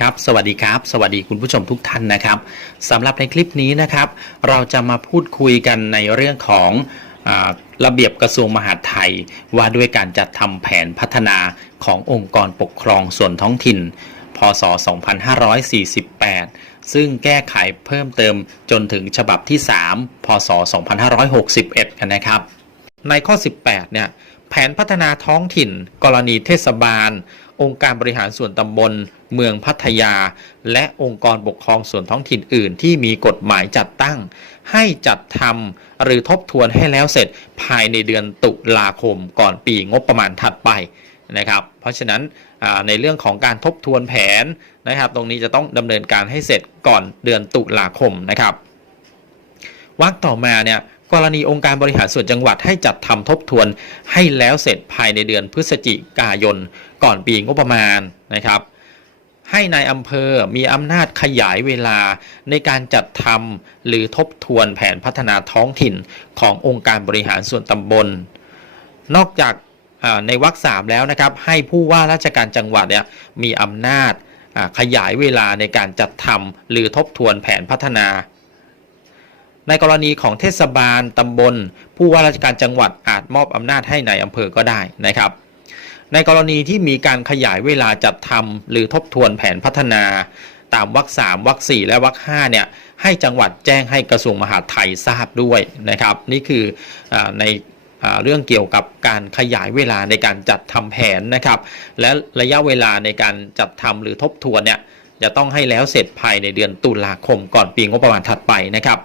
ครับสวัสดีครับ สวัสดีคุณผู้ชมทุกท่านนะครับสำหรับในคลิปนี้นะครับ เราจะมาพูดคุยกันในเรื่องของอระเบียบกระทรวงมหาดไทย ว่าด้วยการจัดทำแผนพัฒนาขององค์กรปกครองส่วนท้องถิ่น พศ 2548 ซึ่งแก้ไขเพิ่มเติมจนถึงฉบับที่ 3 พศ 2561 กันนะครับ ในข้อ 18 เนี่ย แผนพัฒนาท้องถิ่น กรณีเทศบาล องค์การบริหารส่วนตำบล เมืองพัทยา และองค์กรปกครองส่วนท้องถิ่นอื่น ที่มีกฎหมายจัดตั้ง ให้จัดทำหรือทบทวนให้แล้วเสร็จภายในเดือนตุลาคมก่อนปีงบประมาณถัดไปนะครับ เพราะฉะนั้นในเรื่องของการทบทวนแผนนะครับ ตรงนี้จะต้องดำเนินการให้เสร็จก่อนเดือนตุลาคมนะครับวรรคต่อมาเนี่ย กรณีองค์การบริหารส่วนจังหวัดให้จัดทำทบทวนให้แล้วเสร็จภายในเดือนพฤศจิกายน ก่อนปีงบประมาณนะครับ ให้ในายอำเภอมีอำนาจขยายเวลาในการจัดทำหรือทบทวนแผนพัฒนาท้องถิ่นขององค์การบริหารส่วนตำบล นอกจากในวรรคสามแล้วนะครับ ให้ผู้ว่าราชการจังหวัดเนี่ยมีอำนาจขยายเวลาในการจัดทำหรือทบทวนแผนพัฒนา ในกรณีของเทศบาลตำบล ผู้ว่าราชการจังหวัดอาจมอบอำนาจให้ในอำเภอก็ได้นะครับ ในกรณีที่มีการขยายเวลาจัดทำหรือทบทวนแผนพัฒนา ตามวรรคสามวรรคสี่และวรรคห้าเนี่ยให้จังหวัดแจ้งให้กระทรวงมหาดไทยทราบด้วยนะครับ นี่คืออในเรื่องเกี่ยวกับการขยายเวลาในการจัดทำแผนนะครับ และระยะเวลาในการจัดทำหรือทบทวนเนี่ยจะต้องให้แล้วเสร็จภายในเดือนตุลาคมก่อนปีงบประมาณถัดไปนะครับ